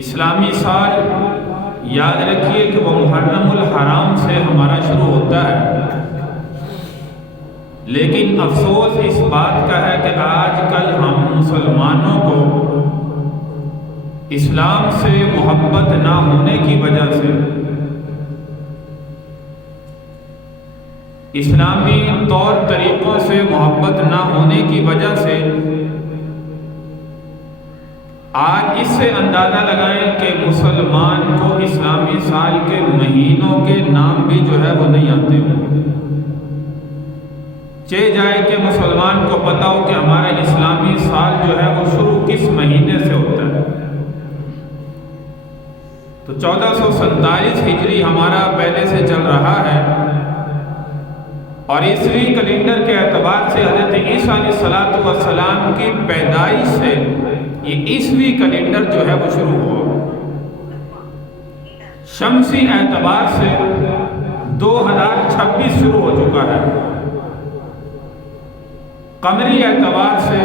اسلامی سال یاد رکھیے کہ وہ محرم الحرام سے ہمارا شروع ہوتا ہے، لیکن افسوس اس بات کا ہے کہ آج کل ہم مسلمانوں کو اسلام سے محبت نہ ہونے کی وجہ سے، اسلامی طور طریقوں سے محبت نہ ہونے کی وجہ سے آج اس سے اندازہ لگائیں کہ مسلمان کو اسلامی سال کے مہینوں کے نام بھی جو ہے وہ نہیں آتے ہوں۔ چہ جائے کہ مسلمان کو پتہ ہو کہ ہمارا اسلامی سال جو ہے وہ شروع کس مہینے سے ہوتا ہے۔ تو 1447 ہجری ہمارا پہلے سے چل رہا ہے، اور عیسوی کیلنڈر کے اعتبار سے حضرت عیسیٰ علیہ السلام کی پیدائش سے یہ عیسوی کیلنڈر جو ہے وہ شروع ہوا۔ شمسی اعتبار سے 2026 شروع ہو چکا ہے، قمری اعتبار سے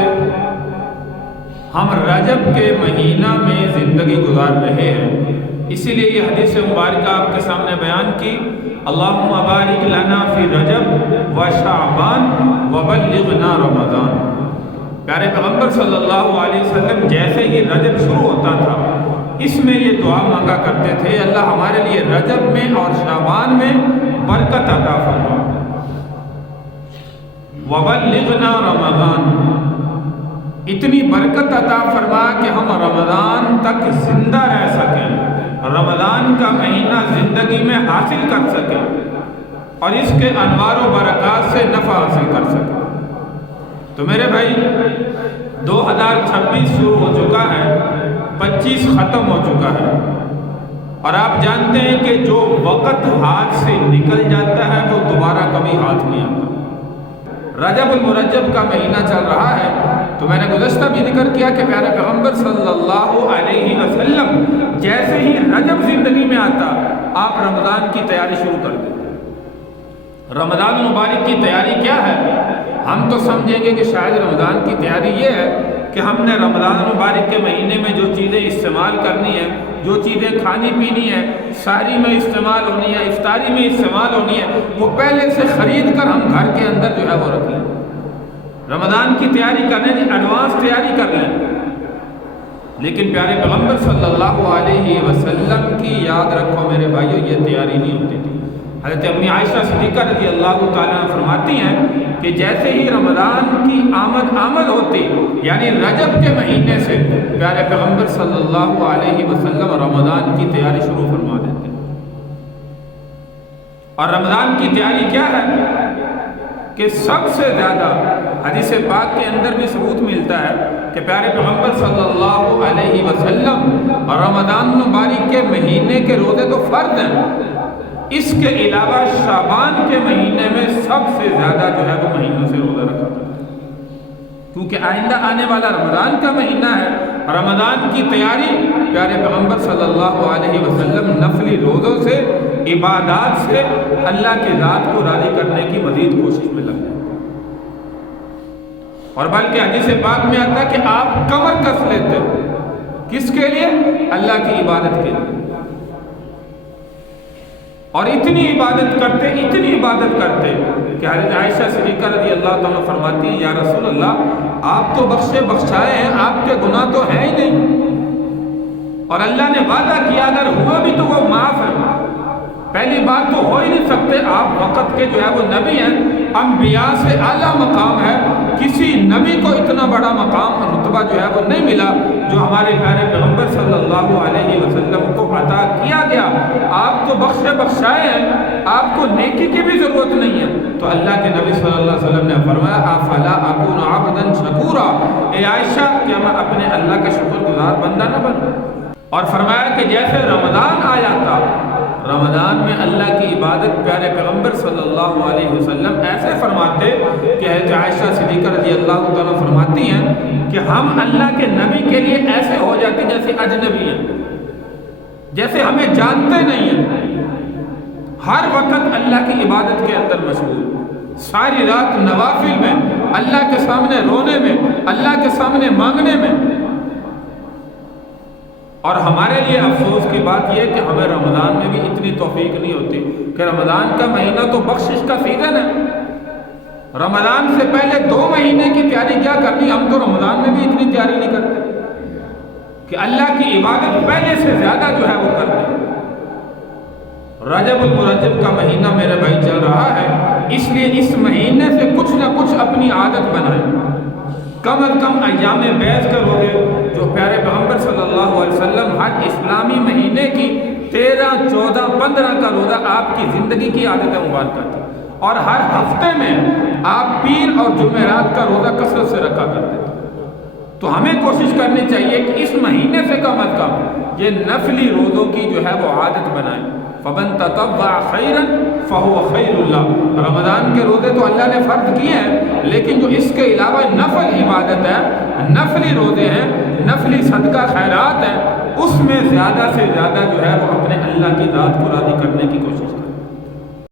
ہم رجب کے مہینہ میں زندگی گزار رہے ہیں۔ اسی لیے یہ حدیث مبارکہ آپ کے سامنے بیان کی، اللہم بارک لنا فی رجب و شعبان وبلغنا رمضان۔ پیارے پیغمبر صلی اللہ علیہ وسلم جیسے ہی رجب شروع ہوتا تھا اس میں یہ دعا مانگا کرتے تھے، اللہ ہمارے لیے رجب میں اور شعبان میں برکت عطا فرما، وبلغنا رمضان، اتنی برکت عطا فرما کہ ہم رمضان تک زندہ رہ سکیں، رمضان کا مہینہ زندگی میں حاصل کر سکیں اور اس کے انوار و برکات سے نفع حاصل کر سکیں۔ تو میرے بھائی 2026 شروع ہو چکا ہے، 25 ختم ہو چکا ہے، اور آپ جانتے ہیں کہ جو وقت ہاتھ سے نکل جاتا ہے وہ دوبارہ کبھی ہاتھ نہیں آتا۔ رجب المرجب کا مہینہ چل رہا ہے، تو میں نے گزشتہ بھی ذکر کیا کہ پیارے پیغمبر صلی اللہ علیہ وسلم جیسے ہی رجب زندگی میں آتا آپ رمضان کی تیاری شروع کر دیتے۔ رمضان المبارک کی تیاری کیا ہے؟ ہم تو سمجھیں گے کہ شاید رمضان کی تیاری یہ ہے کہ ہم نے رمضان المبارک کے مہینے میں جو چیزیں استعمال کرنی ہیں، جو چیزیں کھانی پینی ہیں، سحری میں استعمال ہونی ہے، افطاری میں استعمال ہونی ہے، وہ پہلے سے خرید کر ہم گھر کے اندر جو ہے وہ رکھ لیں۔ رمضان کی تیاری کرنے کی ایڈوانس تیاری کر لیں، لیکن پیارے پیغمبر صلی اللہ علیہ وسلم کی یاد رکھو میرے بھائیو یہ تیاری نہیں ہوتی تھی۔ حضرت امی عائشہ صدیقہ رضی اللہ تعالیٰ عنہ فرماتی ہیں کہ جیسے ہی رمضان کی آمد ہوتی، یعنی رجب کے مہینے سے پیارے پیغمبر صلی اللہ علیہ وسلم رمضان کی تیاری شروع فرما دیتے۔ اور رمضان کی تیاری کیا ہے کہ سب سے زیادہ حدیث پاک کے اندر بھی ثبوت ملتا ہے کہ پیارے پیغمبر صلی اللہ علیہ وسلم رمضان مبارک کے مہینے کے روزے تو فرض ہیں، اس کے علاوہ شعبان کے مہینے میں سب سے زیادہ جو ہے وہ مہینوں سے روزہ رکھا تھا، کیونکہ آئندہ آنے والا رمضان کا مہینہ ہے۔ رمضان کی تیاری پیارے پیغمبر صلی اللہ علیہ وسلم نفلی روزوں سے، عبادات سے اللہ کی ذات کو راضی کرنے کی مزید کوشش میں لگ جائیں، اور بلکہ حدیث پاک میں آتا ہے کہ آپ کمر کس لیتے، کس کے لیے؟ اللہ کی عبادت کے لیے، اور اتنی عبادت کرتے کہ حضرت عائشہ صدیقہ رضی اللہ تعالیٰ فرماتی ہیں یا رسول اللہ آپ تو بخشے بخشائے ہیں، آپ کے گناہ تو ہیں ہی نہیں، اور اللہ نے وعدہ کیا اگر ہوا بھی تو وہ معاف ہے۔ پہلی بات تو ہو ہی نہیں سکتے، آپ وقت کے جو ہے وہ نبی ہیں، انبیاء سے اعلیٰ مقام ہے، کسی نبی کو اتنا بڑا مقام رتبہ جو ہے وہ نہیں ملا جو ہمارے پیارے پیغمبر صلی اللہ علیہ وسلم کو عطا کیا گیا۔ آپ تو بخشے بخشائے ہیں، آپ کو نیکی کی بھی ضرورت نہیں ہے، تو اللہ کے نبی صلی اللہ علیہ وسلم نے فرمایا افلا اکون عبدا شکورا، اے عائشہ کیا میں اپنے اللہ کے شکر گزار بندہ نہ بنوں؟ اور فرمایا کہ جیسے رمضان آ جاتا، رمضان میں اللہ کی عبادت پیارے پیغمبر صلی اللہ علیہ وسلم ایسے فرماتے کہ حضرت عائشہ صدیقہ رضی اللہ تعالیٰ فرماتی ہیں کہ ہم اللہ کے نبی کے لیے ایسے ہو جاتے جیسے اجنبی ہیں، جیسے ہمیں جانتے نہیں ہیں، ہر وقت اللہ کی عبادت کے اندر مشغول، ساری رات نوافل میں، اللہ کے سامنے رونے میں، اللہ کے سامنے مانگنے میں۔ اور ہمارے لیے افسوس کی بات یہ کہ ہمیں رمضان میں بھی اتنی توفیق نہیں ہوتی کہ رمضان کا مہینہ تو بخشش کا سیزن ہے، رمضان سے پہلے 2 مہینے کی تیاری کیا کرنی، ہم تو رمضان میں بھی اتنی تیاری نہیں کرتے کہ اللہ کی عبادت پہلے سے زیادہ جو ہے وہ کر دیں۔ رجب المرجب کا مہینہ میرے بھائی چل رہا ہے، اس لیے اس مہینے سے کچھ نہ کچھ اپنی عادت بنائیں، کم از کم ایام بیعت کے روزے جو پیارے پیغمبر صلی اللہ علیہ وسلم ہر اسلامی مہینے کی 13، 14، 15 کا روزہ آپ کی زندگی کی عادت مبارکہ تھی، اور ہر ہفتے میں آپ پیر اور جمعرات کا روزہ کثرت سے رکھا کرتے تھے۔ تو ہمیں کوشش کرنی چاہیے کہ اس مہینے سے کم از کم یہ نفلی روزوں کی جو ہے وہ عادت بنائیں۔ فَمَن تَطَوَّعَ خَيْرًا فَهُوَ خَيْرٌ لَهُ، رمضان کے روزے تو اللہ نے فرض کیے ہیں، لیکن جو اس کے علاوہ نفل عبادت ہے، نفلی روزے ہیں، نفلی صدقہ خیرات ہیں، اس میں زیادہ سے زیادہ جو ہے وہ اپنے اللہ کی ذات کو راضی